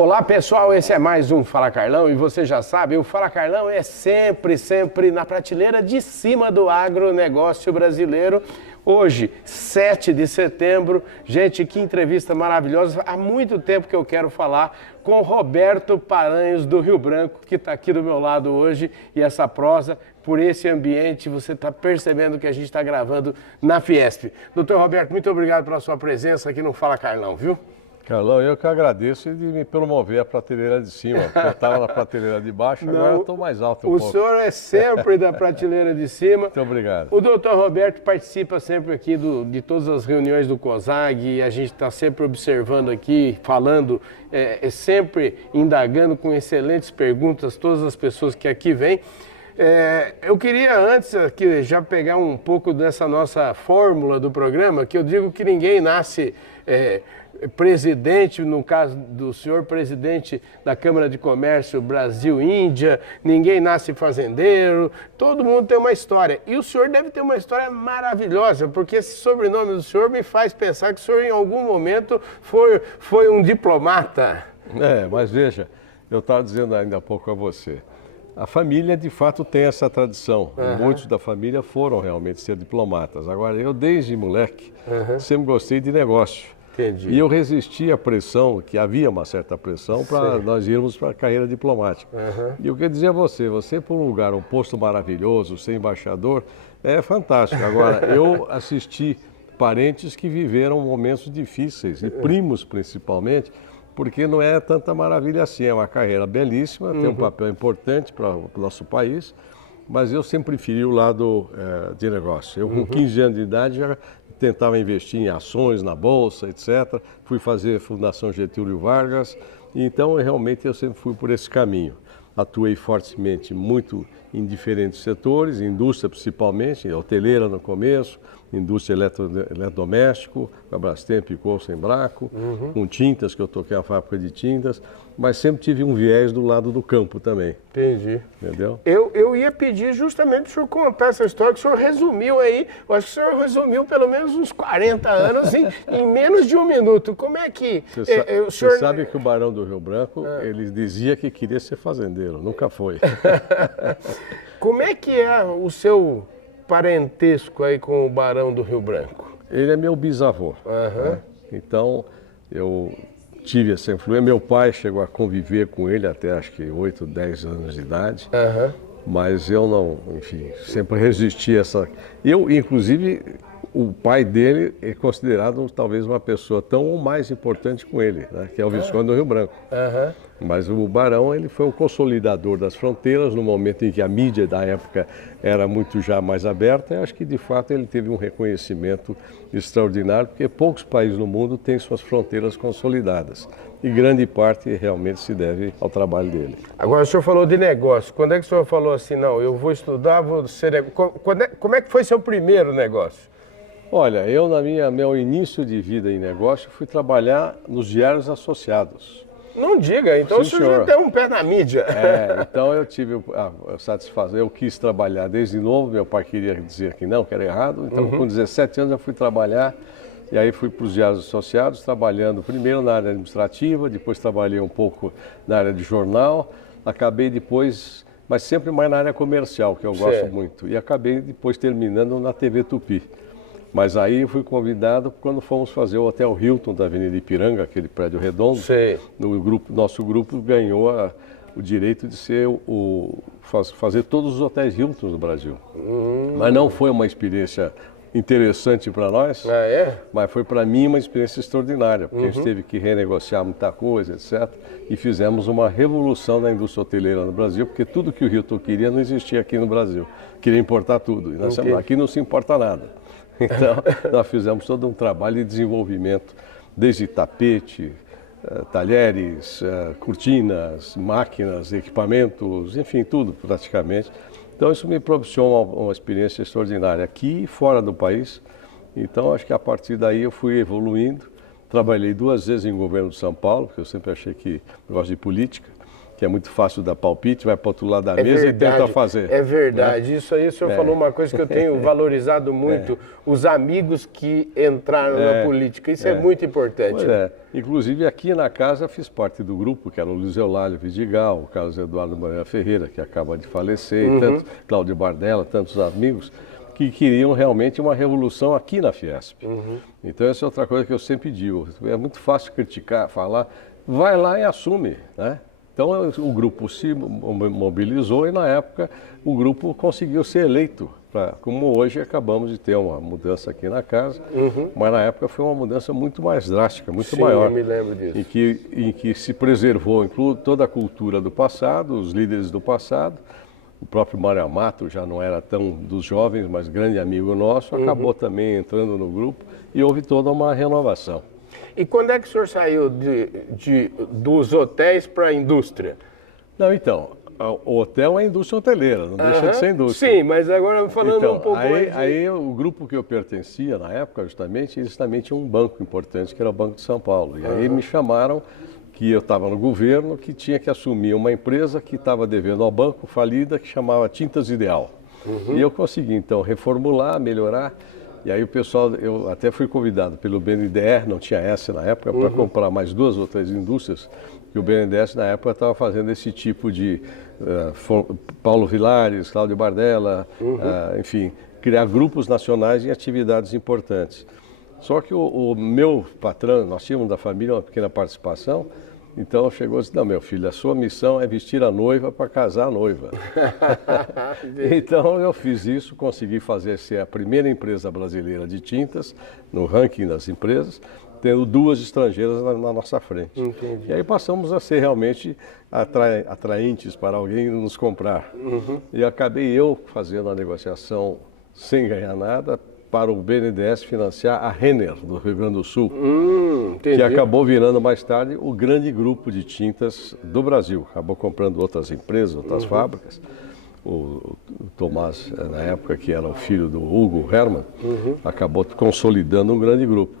Olá pessoal, esse é mais um Fala Carlão e você já sabe, o Fala Carlão é sempre na prateleira de cima do agronegócio brasileiro. Hoje, 7 de setembro, gente, que entrevista maravilhosa. Há muito tempo que eu quero falar com Roberto Paranhos do Rio Branco, que está aqui do meu lado hoje, e essa prosa, por esse ambiente, você está percebendo que a gente está gravando na Fiesp. Doutor Roberto, muito obrigado pela sua presença aqui no Fala Carlão, viu? Carlão, eu que agradeço de me promover a prateleira de cima, porque eu estava na prateleira de baixo, agora eu estou mais alto um pouco. O senhor é sempre da prateleira de cima. Muito obrigado. O doutor Roberto participa sempre aqui de todas as reuniões do COSAG e a gente está sempre observando aqui, falando, sempre indagando com excelentes perguntas todas as pessoas que aqui vêm. Eu queria antes aqui já pegar um pouco dessa nossa fórmula do programa, que eu digo que ninguém nasce presidente, no caso do senhor presidente da Câmara de Comércio Brasil-Índia, ninguém nasce fazendeiro, todo mundo tem uma história. E o senhor deve ter uma história maravilhosa, porque esse sobrenome do senhor me faz pensar que o senhor em algum momento foi um diplomata. Mas veja, eu estava dizendo ainda há pouco a você, a família de fato tem essa tradição, muitos da família foram realmente ser diplomatas. Agora eu desde moleque sempre gostei de negócio. Entendi. E eu resisti à pressão, que havia uma certa pressão para nós irmos para a carreira diplomática. E eu queria dizer a você por um lugar, um posto maravilhoso, ser embaixador, é fantástico. Agora, eu assisti parentes que viveram momentos difíceis, e primos principalmente, porque não é tanta maravilha assim, é uma carreira belíssima, tem um papel importante para o nosso país, mas eu sempre preferi o lado de negócio. Eu com 15 anos de idade já tentava investir em ações na Bolsa, etc. Fui fazer Fundação Getúlio Vargas, então realmente eu sempre fui por esse caminho. Atuei fortemente muito em diferentes setores, indústria principalmente, hoteleira no começo, indústria eletrodoméstico, com a Brastemp, Colsa, Embraco, com tintas, que eu toquei a fábrica de tintas, mas sempre tive um viés do lado do campo também. Entendi. Entendeu? Eu ia pedir justamente para o senhor contar essa história, que o senhor resumiu aí, eu acho que o senhor resumiu pelo menos uns 40 anos em menos de um minuto. Como é que... Você sabe que o Barão do Rio Branco, ele dizia que queria ser fazendeiro, nunca foi. Como é que é o seu parentesco aí com o Barão do Rio Branco? Ele é meu bisavô. Né? Então, eu tive essa influência. Meu pai chegou a conviver com ele até acho que 8, 10 anos de idade. Mas eu não, enfim, sempre resisti a essa... Eu, inclusive, o pai dele é considerado talvez uma pessoa tão ou mais importante com ele, né? Que é o Visconde do Rio Branco. Mas o Barão, ele foi o consolidador das fronteiras no momento em que a mídia da época era muito já mais aberta. Eu acho que, de fato, ele teve um reconhecimento extraordinário, porque poucos países no mundo têm suas fronteiras consolidadas. E grande parte realmente se deve ao trabalho dele. Agora, o senhor falou de negócio. Quando é que o senhor falou assim, não, eu vou estudar, vou ser... Como é que foi seu primeiro negócio? Olha, eu, meu início de vida em negócio, fui trabalhar nos diários associados. Não diga, então o senhor já tem um pé na mídia. Então eu tive a satisfação, eu quis trabalhar desde novo, meu pai queria dizer que não, que era errado, então com 17 anos eu fui trabalhar, e aí fui para os diários associados, trabalhando primeiro na área administrativa, depois trabalhei um pouco na área de jornal, acabei depois, mas sempre mais na área comercial, que eu gosto muito, e acabei depois terminando na TV Tupi. Mas aí eu fui convidado quando fomos fazer o Hotel Hilton da Avenida Ipiranga, aquele prédio redondo. Nosso grupo ganhou o direito de ser fazer todos os hotéis Hilton do Brasil. Mas não foi uma experiência interessante para nós, mas foi para mim uma experiência extraordinária, porque a gente teve que renegociar muita coisa, etc. E fizemos uma revolução na indústria hoteleira no Brasil, porque tudo que o Hilton queria não existia aqui no Brasil. Queria importar tudo, e nós aqui não se importa nada. Então, nós fizemos todo um trabalho de desenvolvimento, desde tapete, talheres, cortinas, máquinas, equipamentos, enfim, tudo praticamente. Então, isso me propiciou uma experiência extraordinária aqui e fora do país. Então, acho que a partir daí eu fui evoluindo. Trabalhei 2 vezes em governo de São Paulo, porque eu sempre achei que eu gosto de política. que é muito fácil dar palpite, vai para o outro lado da mesa e tenta fazer. É verdade, isso aí o senhor falou uma coisa que eu tenho valorizado muito, os amigos que entraram na política, isso é muito importante. Pois inclusive aqui na casa fiz parte do grupo, que era o Luiz Eulálio Vidigal, o Carlos Eduardo Moreira Ferreira, que acaba de falecer, e tantos, Cláudio Bardella, tantos amigos, que queriam realmente uma revolução aqui na Fiesp. Então essa é outra coisa que eu sempre digo, é muito fácil criticar, falar, vai lá e assume, né? Então o grupo se mobilizou e na época o grupo conseguiu ser eleito, como hoje acabamos de ter uma mudança aqui na casa, mas na época foi uma mudança muito mais drástica, muito maior. Eu me lembro disso. Em que se preservou toda a cultura do passado, os líderes do passado. O próprio Mário Amato já não era tão dos jovens, mas grande amigo nosso, acabou também entrando no grupo e houve toda uma renovação. E quando é que o senhor saiu dos hotéis para a indústria? Não, então, o hotel é indústria hoteleira, não deixa de ser indústria. Sim, mas agora falando então, um pouco mais aí o grupo que eu pertencia na época, justamente, eles também tinham um banco importante, que era o Banco de São Paulo. E aí me chamaram, que eu estava no governo, que tinha que assumir uma empresa que estava devendo ao banco, falida, que chamava Tintas Ideal. E eu consegui, então, reformular, melhorar. E aí o pessoal, eu até fui convidado pelo BNDES, não tinha essa na época, para comprar mais 2 ou 3 indústrias, que o BNDES na época estava fazendo esse tipo de Paulo Vilares, Cláudio Bardella, enfim, criar grupos nacionais em atividades importantes. Só que o meu patrão, nós tínhamos da família uma pequena participação, então chegou e disse, não, meu filho, a sua missão é vestir a noiva para casar a noiva. Então eu fiz isso, consegui fazer ser a primeira empresa brasileira de tintas no ranking das empresas, tendo 2 estrangeiras na nossa frente. Entendi. E aí passamos a ser realmente atraentes para alguém nos comprar. E acabei eu fazendo a negociação sem ganhar nada, para o BNDES financiar a Renner, do Rio Grande do Sul, que acabou virando mais tarde o grande grupo de tintas do Brasil. Acabou comprando outras empresas, outras fábricas. O Tomás, na época, que era o filho do Hugo Hermann, acabou consolidando um grande grupo.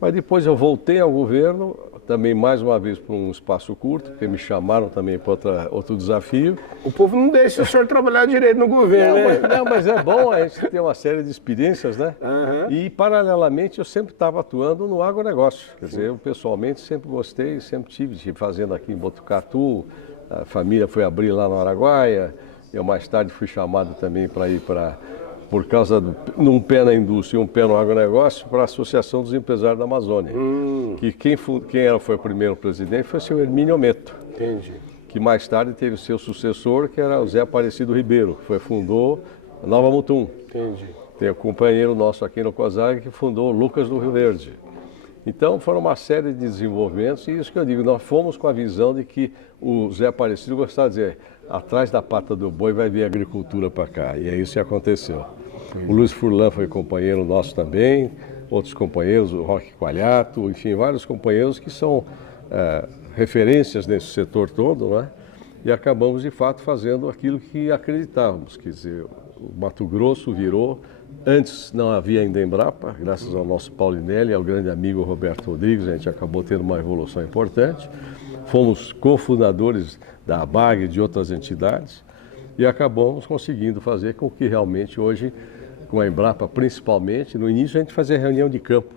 Mas depois eu voltei ao governo, também mais uma vez por um espaço curto, porque me chamaram também para outro desafio. O povo não deixa o senhor trabalhar direito no governo, né? Mas é bom a gente ter uma série de experiências, né? E, paralelamente, eu sempre estava atuando no agronegócio. Quer dizer, eu pessoalmente sempre gostei, sempre tive fazenda aqui em Botucatu, a família foi abrir lá no Araguaia, eu mais tarde fui chamado também para ir por causa de um pé na indústria e um pé no agronegócio, para a Associação dos Empresários da Amazônia. Que quem foi o primeiro presidente foi o senhor Hermínio Meto. Entendi. Que mais tarde teve o seu sucessor, que era o Zé Aparecido Ribeiro, que fundou a Nova Mutum. Entendi. Tem um companheiro nosso aqui no COSAG que fundou o Lucas do Rio Verde. Então foram uma série de desenvolvimentos e isso que eu digo, nós fomos com a visão de que o Zé Aparecido gostava de dizer, atrás da pata do boi vai vir a agricultura para cá, e é isso que aconteceu. O Luiz Furlan foi companheiro nosso também, outros companheiros, o Roque Qualhato, enfim, vários companheiros que são referências nesse setor todo, né? E acabamos de fato fazendo aquilo que acreditávamos, quer dizer, o Mato Grosso virou, antes não havia ainda Embrapa, graças ao nosso Paulinelli e ao grande amigo Roberto Rodrigues, a gente acabou tendo uma evolução importante, fomos cofundadores da ABAG e de outras entidades e acabamos conseguindo fazer com que realmente hoje, com a Embrapa principalmente, no início a gente fazia reunião de campo,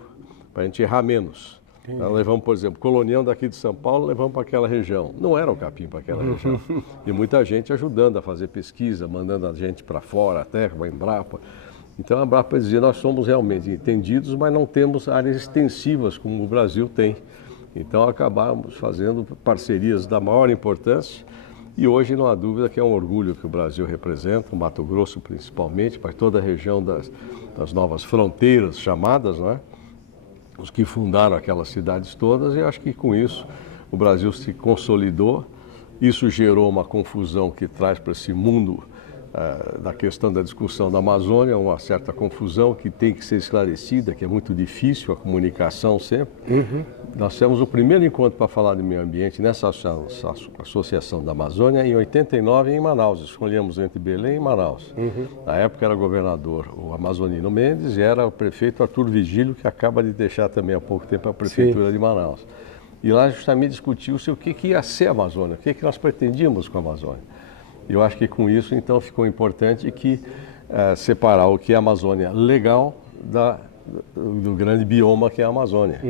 para a gente errar menos. Nós levamos, por exemplo, colonião daqui de São Paulo, levamos para aquela região. Não era o capim para aquela região. E muita gente ajudando a fazer pesquisa, mandando a gente para fora, até para a Embrapa. Então a Embrapa dizia, nós somos realmente entendidos, mas não temos áreas extensivas como o Brasil tem. Então acabamos fazendo parcerias da maior importância e hoje não há dúvida que é um orgulho que o Brasil representa, o Mato Grosso principalmente, para toda a região das novas fronteiras chamadas, não é? Os que fundaram aquelas cidades todas, e acho que com isso o Brasil se consolidou. Isso gerou uma confusão que traz para esse mundo da questão da discussão da Amazônia, uma certa confusão que tem que ser esclarecida, que é muito difícil a comunicação sempre. Nós tivemos o primeiro encontro para falar de meio ambiente nessa Associação da Amazônia em 89 em Manaus. Escolhemos entre Belém e Manaus. Na época era governador o Amazonino Mendes e era o prefeito Arthur Vigílio, que acaba de deixar também há pouco tempo a prefeitura de Manaus. E lá justamente discutiu-se o que ia ser a Amazônia, o que nós pretendíamos com a Amazônia. E eu acho que com isso, então, ficou importante que separar o que é a Amazônia legal do grande bioma que é a Amazônia.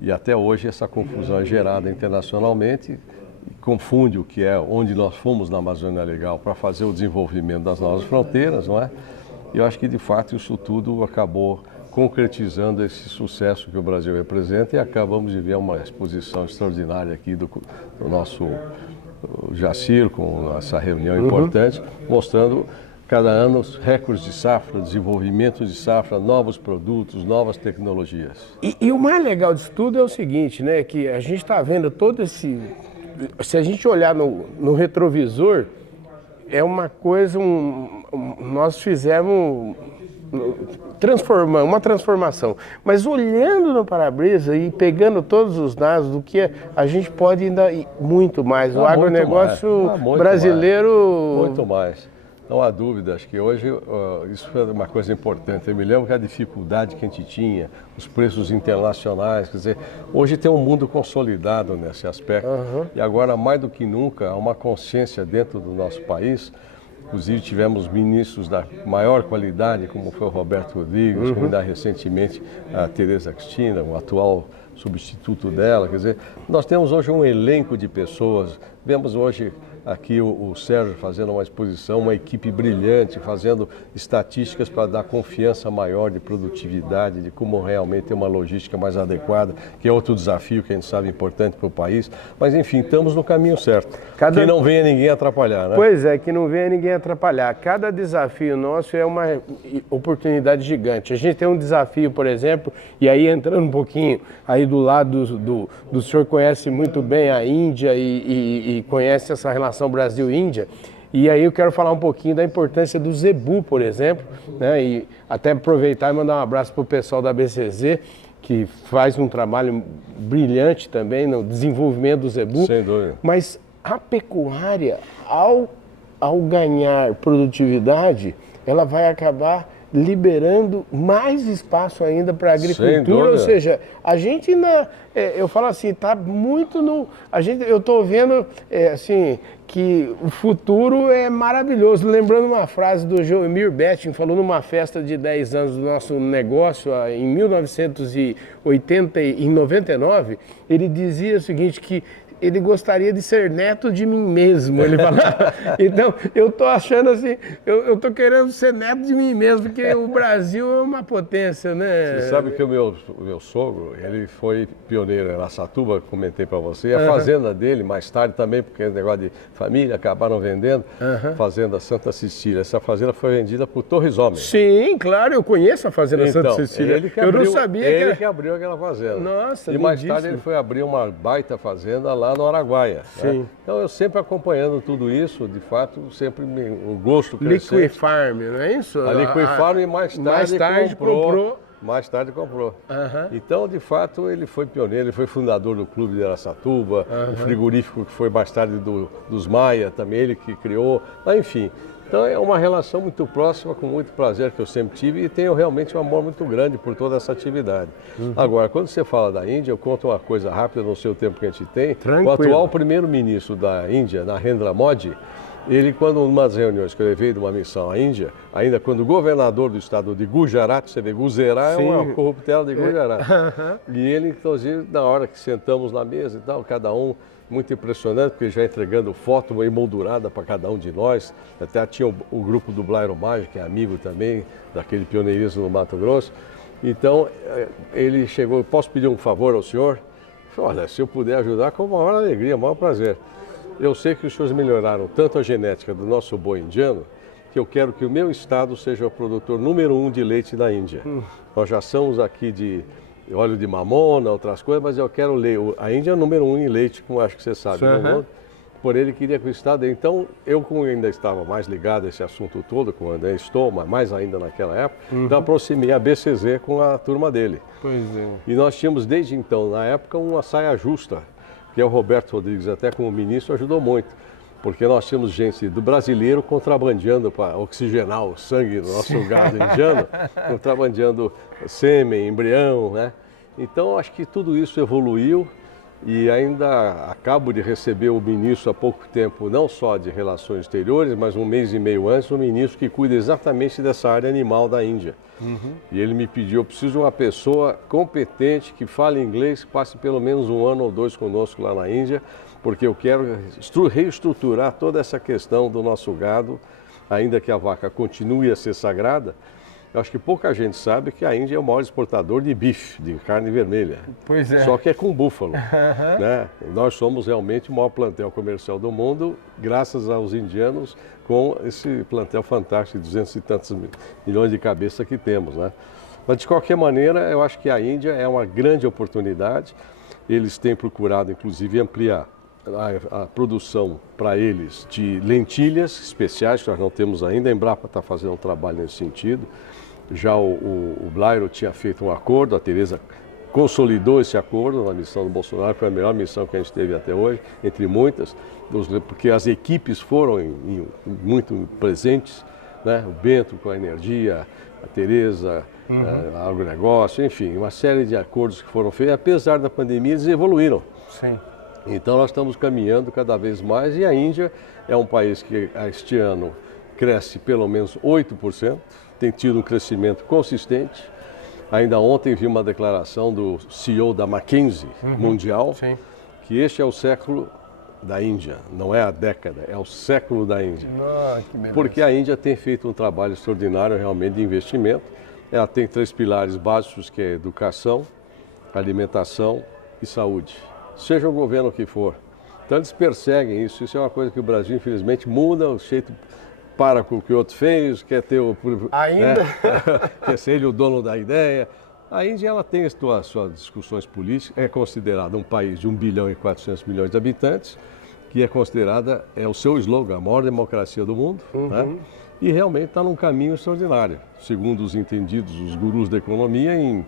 E até hoje essa confusão é gerada internacionalmente, confunde o que é onde nós fomos na Amazônia Legal para fazer o desenvolvimento das novas fronteiras, não é? E eu acho que de fato isso tudo acabou concretizando esse sucesso que o Brasil representa e acabamos de ver uma exposição extraordinária aqui do nosso Jacir, com essa reunião importante, mostrando cada ano recordes de safra, desenvolvimento de safra, novos produtos, novas tecnologias. E o mais legal disso tudo é o seguinte, né, que a gente está vendo todo esse... Se a gente olhar no retrovisor, é uma coisa, nós fizemos uma transformação. Mas olhando no para-brisa e pegando todos os dados do que a gente pode ainda ir muito mais. O agronegócio brasileiro... Muito mais. Não há dúvida, acho que hoje isso foi uma coisa importante. Eu me lembro que a dificuldade que a gente tinha, os preços internacionais, quer dizer, hoje tem um mundo consolidado nesse aspecto. E agora, mais do que nunca, há uma consciência dentro do nosso país. Inclusive tivemos ministros da maior qualidade, como foi o Roberto Rodrigues, como ainda recentemente a Tereza Cristina, o atual substituto dela. Quer dizer, nós temos hoje um elenco de pessoas, vemos hoje aqui o Sérgio fazendo uma exposição, uma equipe brilhante, fazendo estatísticas para dar confiança maior de produtividade, de como realmente ter uma logística mais adequada, que é outro desafio que a gente sabe importante para o país. Mas enfim, estamos no caminho certo. Que não venha ninguém atrapalhar, né? Pois é, que não venha ninguém atrapalhar. Cada desafio nosso é uma oportunidade gigante. A gente tem um desafio, por exemplo, e aí entrando um pouquinho aí do lado do senhor, conhece muito bem a Índia e conhece essa relação Brasil-Índia, e aí eu quero falar um pouquinho da importância do zebu, por exemplo, né? E até aproveitar e mandar um abraço para o pessoal da BCZ, que faz um trabalho brilhante também no desenvolvimento do zebu. Sem dúvida. Mas a pecuária, ao ganhar produtividade, ela vai acabar liberando mais espaço ainda para a agricultura, ou seja, a gente ainda, eu falo assim, está muito eu estou vendo, assim, que o futuro é maravilhoso. Lembrando uma frase do Joemir Betting, falou numa festa de 10 anos do nosso negócio, em 1999, ele dizia o seguinte, que ele gostaria de ser neto de mim mesmo, ele falava. Então, eu tô achando assim, eu tô querendo ser neto de mim mesmo, porque o Brasil é uma potência, né? Você sabe que o meu sogro, ele foi pioneiro em Araçatuba, comentei para você, a fazenda dele, mais tarde também, porque é negócio de família, acabaram vendendo, Fazenda Santa Cecília. Essa fazenda foi vendida por Torres Homem. Sim, claro, eu conheço a Fazenda Santa Cecília. Eu não sabia que abriu aquela fazenda. Nossa, e mais tarde ele foi abrir uma baita fazenda lá no Araguaia. Sim. Né? Então eu sempre acompanhando tudo isso, de fato, sempre o gosto crescente. Liquid Farm, não é isso? A Liquid Farm e mais tarde comprou. Mais tarde comprou. Então, de fato, ele foi pioneiro, ele foi fundador do Clube de Araçatuba, o frigorífico que foi mais tarde dos Maia, também ele que criou, mas enfim. Então é uma relação muito próxima, com muito prazer que eu sempre tive e tenho realmente um amor muito grande por toda essa atividade. Agora, quando você fala da Índia, eu conto uma coisa rápida no seu tempo que a gente tem. Tranquilo. O atual primeiro-ministro da Índia, Narendra Modi, ele, quando em umas reuniões que eu levei de uma missão à Índia, ainda quando governador do estado de Gujarat, você vê, Gujarat é uma corruptela de Gujarat. E ele, inclusive, na hora que sentamos na mesa e tal, cada um, muito impressionante, porque já entregando foto, uma emoldurada para cada um de nós. Até tinha o grupo do Blairo Maggi, que é amigo também, daquele pioneirismo no Mato Grosso. Então, ele chegou, posso pedir um favor ao senhor? Eu falei, olha, se eu puder ajudar, com a maior alegria, o maior prazer. Eu sei que os senhores melhoraram tanto a genética do nosso boi indiano, que eu quero que o meu estado seja o produtor número 1 de leite da Índia. Nós já somos aqui de óleo de mamona, outras coisas, mas eu quero ler. A Índia é o número 1 em leite, como acho que você sabe. Por ele queria que o estado... Então, eu como ainda estava mais ligado a esse assunto todo, como ainda estou, mas mais ainda naquela época, então aproximei a BCZ com a turma dele. Pois é. E nós tínhamos desde então, na época, uma saia justa, que é o Roberto Rodrigues, até como ministro, ajudou muito. Porque nós tínhamos gente do brasileiro contrabandeando para oxigenar o sangue do nosso gado indiano, contrabandeando sêmen, embrião, né? Então, acho que tudo isso evoluiu E ainda acabo de receber o ministro há pouco tempo, não só de Relações Exteriores, mas um mês e meio antes, o ministro que cuida exatamente dessa área animal da Índia. E ele me pediu, eu preciso de uma pessoa competente, que fale inglês, que passe pelo menos 1 ano ou 2 conosco lá na Índia, porque eu quero reestruturar toda essa questão do nosso gado, ainda que a vaca continue a ser sagrada. Eu acho que pouca gente sabe que a Índia é o maior exportador de bife, de carne vermelha. Pois é. Só que é com búfalo. Né? Nós somos realmente o maior plantel comercial do mundo, graças aos indianos, com esse plantel fantástico de 200 e tantos milhões de cabeças que temos. Né? Mas, de qualquer maneira, eu acho que a Índia é uma grande oportunidade. Eles têm procurado, inclusive, ampliar a produção para eles de lentilhas especiais, que nós não temos ainda. A Embrapa está fazendo um trabalho nesse sentido. Já o Blairo tinha feito um acordo, a Tereza consolidou esse acordo na missão do Bolsonaro, foi a melhor missão que a gente teve até hoje, entre muitas, porque as equipes foram muito presentes, né? O Bento com a energia, a Tereza, a agronegócio, enfim, uma série de acordos que foram feitos, apesar da pandemia, eles evoluíram. Sim. Então nós estamos caminhando cada vez mais e a Índia é um país que este ano cresce pelo menos 8%, tem tido um crescimento consistente. Ainda ontem vi uma declaração do CEO da McKinsey Mundial, Sim. que este é o século da Índia, não é a década, é o século da Índia. Que beleza. Porque a Índia tem feito um trabalho extraordinário realmente de investimento. Ela tem 3 pilares básicos, que é educação, alimentação e saúde. Seja o governo que for. Então eles perseguem isso. Isso é uma coisa que o Brasil, infelizmente, muda o jeito para com o que o outro fez, quer ter o... Ainda? Né? Quer ser ele o dono da ideia. A Índia ela tem as suas discussões políticas, é considerada um país de 1 bilhão e 400 milhões de habitantes, que é considerada, é o seu slogan, a maior democracia do mundo, né? E realmente está num caminho extraordinário. Segundo os entendidos, os gurus da economia, em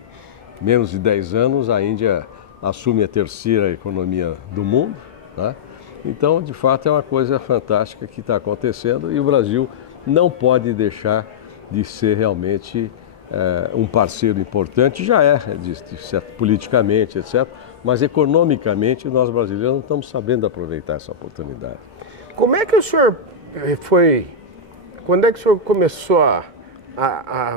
menos de 10 anos a Índia assume a 3ª economia do mundo, né? Então, de fato, é uma coisa fantástica que está acontecendo e o Brasil não pode deixar de ser realmente um parceiro importante, já é, politicamente, etc., mas economicamente nós brasileiros não estamos sabendo aproveitar essa oportunidade. Como é que o senhor foi, quando é que o senhor começou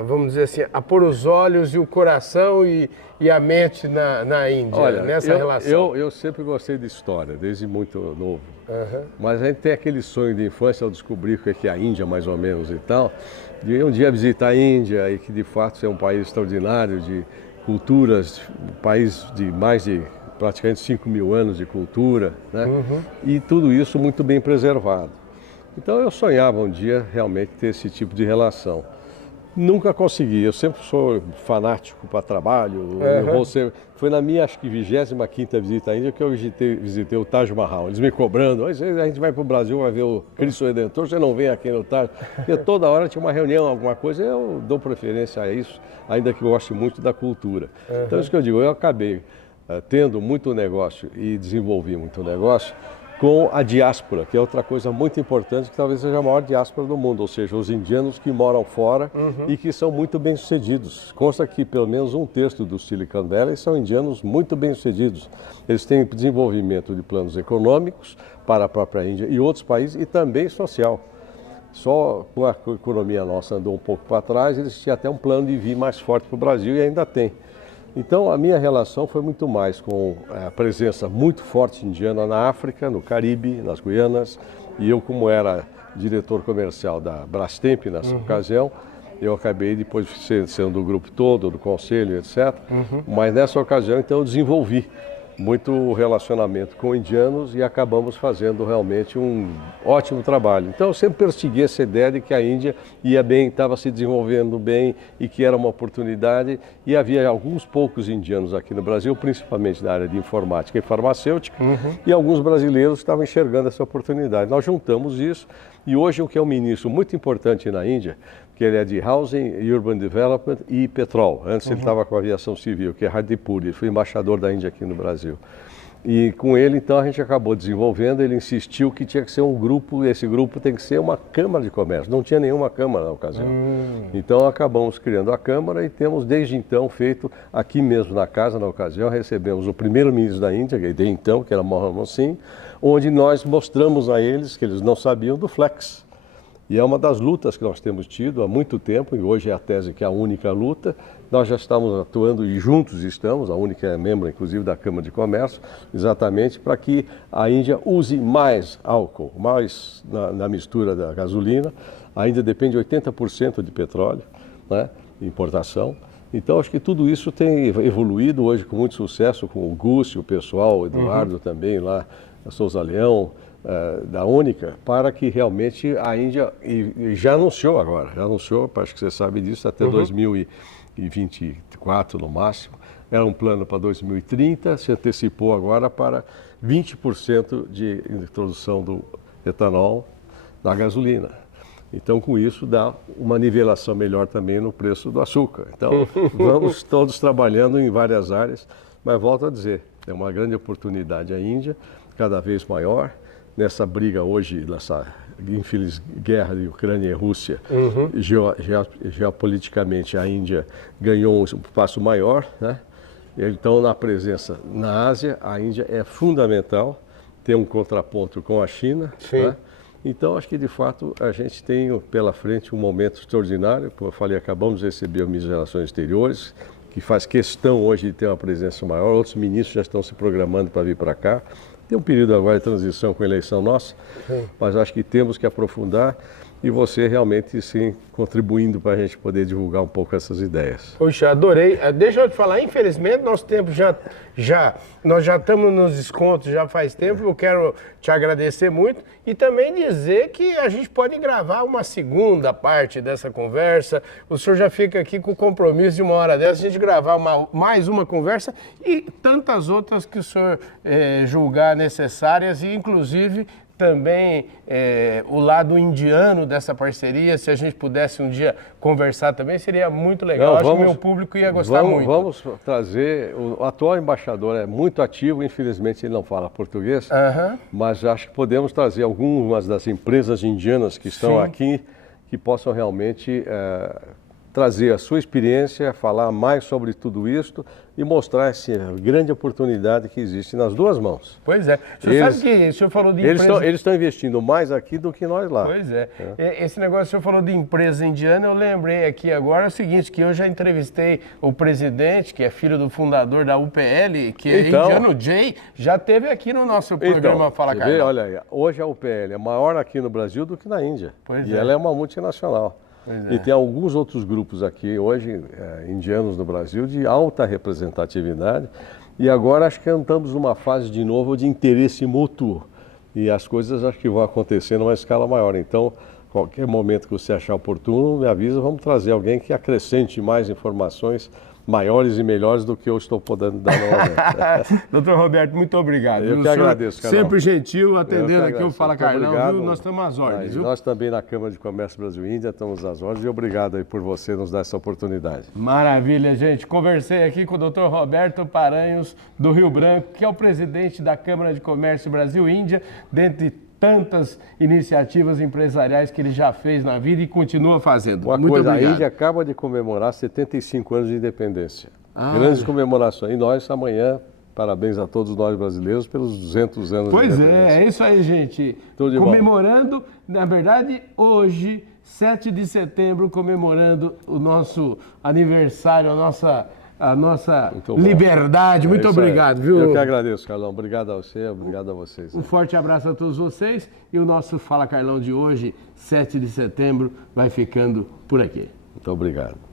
vamos dizer assim, a pôr os olhos e o coração e a mente na Índia, Olha, nessa relação? Eu sempre gostei de história, desde muito novo. Mas a gente tem aquele sonho de infância ao descobrir o que é a Índia, mais ou menos, e tal, de um dia visitar a Índia e que, de fato, é um país extraordinário de culturas, um país de mais de praticamente 5 mil anos de cultura, né? E tudo isso muito bem preservado. Então eu sonhava um dia realmente ter esse tipo de relação. Nunca consegui, eu sempre sou fanático para trabalho. Foi na minha, acho que 25ª visita à Índia que eu visitei o Taj Mahal. Eles me cobrando, a gente vai para o Brasil, vai ver o Cristo Redentor, você não vem aqui no Taj. Porque toda hora tinha uma reunião, alguma coisa, eu dou preferência a isso, ainda que eu goste muito da cultura. Então isso que eu digo, eu acabei tendo muito negócio e desenvolvi muito negócio com a diáspora, que é outra coisa muito importante, que talvez seja a maior diáspora do mundo, ou seja, os indianos que moram fora e que são muito bem-sucedidos. Consta que pelo menos 1/3 do Silicon Valley são indianos muito bem-sucedidos. Eles têm desenvolvimento de planos econômicos para a própria Índia e outros países e também social. Só com a economia nossa andou um pouco para trás, eles tinham até um plano de vir mais forte para o Brasil e ainda tem. Então, a minha relação foi muito mais com a presença muito forte indiana na África, no Caribe, nas Guianas. E eu, como era diretor comercial da Brastemp nessa ocasião, eu acabei depois sendo do grupo todo, do conselho, etc. Mas nessa ocasião, então, eu desenvolvi muito relacionamento com indianos e acabamos fazendo realmente um ótimo trabalho. Então eu sempre persegui essa ideia de que a Índia ia bem, estava se desenvolvendo bem e que era uma oportunidade, e havia alguns poucos indianos aqui no Brasil, principalmente na área de informática e farmacêutica, e alguns brasileiros estavam enxergando essa oportunidade. Nós juntamos isso e hoje o que é um ministro muito importante na Índia, que ele é de Housing, Urban Development e Petrol. Antes ele estava com a aviação civil, que é Hardipur, ele foi embaixador da Índia aqui no Brasil. E com ele, então, a gente acabou desenvolvendo, ele insistiu que tinha que ser um grupo, esse grupo tem que ser uma Câmara de Comércio. Não tinha nenhuma Câmara na ocasião. Então, acabamos criando a Câmara e temos, desde então, feito aqui mesmo na casa, na ocasião, recebemos o primeiro-ministro da Índia, que era Manmohan Singh, onde nós mostramos a eles, que eles não sabiam, do Flex. E é uma das lutas que nós temos tido há muito tempo, e hoje é a tese que é a única luta. Nós já estamos atuando e juntos estamos, a única é membro, inclusive, da Câmara de Comércio, exatamente para que a Índia use mais álcool, mais na mistura da gasolina. A Índia depende de 80% de petróleo, né, importação. Então, acho que tudo isso tem evoluído hoje com muito sucesso, com o Gúcio, o pessoal, o Eduardo também lá, a Souza Leão, da Única, para que realmente a Índia, e já anunciou agora, acho que você sabe disso, até 2024 no máximo, era um plano para 2030, se antecipou agora para 20% de introdução do etanol na gasolina. Então, com isso, dá uma nivelação melhor também no preço do açúcar. Então, vamos todos trabalhando em várias áreas, mas volto a dizer, é uma grande oportunidade a Índia, cada vez maior. Nessa briga hoje, nessa infeliz guerra de Ucrânia e Rússia, geopoliticamente a Índia ganhou um passo maior, né? Então, na presença na Ásia, a Índia é fundamental, tem um contraponto com a China, né? Então, acho que de fato a gente tem pela frente um momento extraordinário. Como eu falei, acabamos de receber o ministro das Relações Exteriores, que faz questão hoje de ter uma presença maior, outros ministros já estão se programando para vir para cá. Tem um período agora de transição com a eleição nossa, mas acho que temos que aprofundar e você realmente sim contribuindo para a gente poder divulgar um pouco essas ideias. Poxa, adorei. Deixa eu te falar, infelizmente nosso tempo nós já estamos nos descontos já faz tempo. Eu quero te agradecer muito e também dizer que a gente pode gravar uma segunda parte dessa conversa. O senhor já fica aqui com o compromisso de uma hora dessa, a gente gravar mais uma conversa e tantas outras que o senhor julgar necessárias e inclusive também o lado indiano dessa parceria, se a gente pudesse um dia conversar também, seria muito legal. Acho que o meu público ia gostar muito. Vamos trazer, o atual embaixador é muito ativo, infelizmente ele não fala português, mas acho que podemos trazer algumas das empresas indianas que estão aqui, que possam realmente trazer a sua experiência, falar mais sobre tudo isso e mostrar essa grande oportunidade que existe nas duas mãos. Pois é. O senhor sabe que o senhor falou de empresa... Eles estão investindo mais aqui do que nós lá. Pois é. Esse negócio, o senhor falou de empresa indiana, eu lembrei aqui agora o seguinte, que eu já entrevistei o presidente, que é filho do fundador da UPL, que é indiano, Jay, já esteve aqui no nosso programa Fala Carlão. Olha aí, hoje a UPL é maior aqui no Brasil do que na Índia. E ela é uma multinacional. E tem alguns outros grupos aqui hoje, indianos no Brasil, de alta representatividade. E agora acho que estamos numa fase de novo de interesse mútuo. E as coisas acho que vão acontecer numa escala maior. Então, qualquer momento que você achar oportuno, me avisa, vamos trazer alguém que acrescente mais informações maiores e melhores do que eu estou podendo dar novamente. Doutor Roberto, muito obrigado. Eu que agradeço, Carlão. Sempre gentil, atendendo aqui o Fala Carlão, viu? Nós estamos às ordens, viu? Nós também na Câmara de Comércio Brasil-Índia estamos às ordens e obrigado aí por você nos dar essa oportunidade. Maravilha, gente. Conversei aqui com o doutor Roberto Paranhos, do Rio Branco, que é o presidente da Câmara de Comércio Brasil-Índia, dentre tantas iniciativas empresariais que ele já fez na vida e continua fazendo. Muito obrigado. A Índia acaba de comemorar 75 anos de independência. Grandes comemorações. E nós, amanhã, parabéns a todos nós brasileiros pelos 200 anos de independência. Pois é isso aí, gente. Comemorando, na verdade, hoje, 7 de setembro, comemorando o nosso aniversário, a nossa liberdade. Muito obrigado, viu? Eu que agradeço, Carlão. Obrigado a você, obrigado a vocês. Um forte abraço a todos vocês e o nosso Fala Carlão de hoje, 7 de setembro, vai ficando por aqui. Muito obrigado.